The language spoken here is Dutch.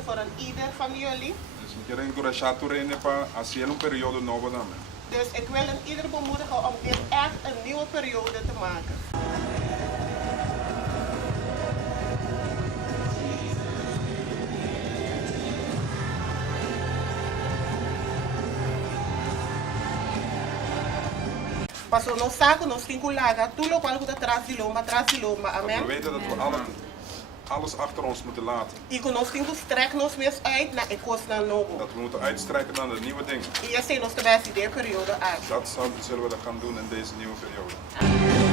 periode voor een ieder van jullie. Dus ik denk dat je als een periode nodig hebt. Dus ik wil een ieder bemoedigen om dit echt een nieuwe periode te maken. Paso no saco, no stingulaga, tu lo cual gusta trasiloma, amen. We weten dat we alles achter ons moeten laten. Y con nos tingus strek nos weer uit naar ekos na nogo. Dat we moeten uitstrijken naar de nieuwe dingen. Y ya se nos te va a decir de periode uit. Dat zullen we gaan doen in deze nieuwe periode.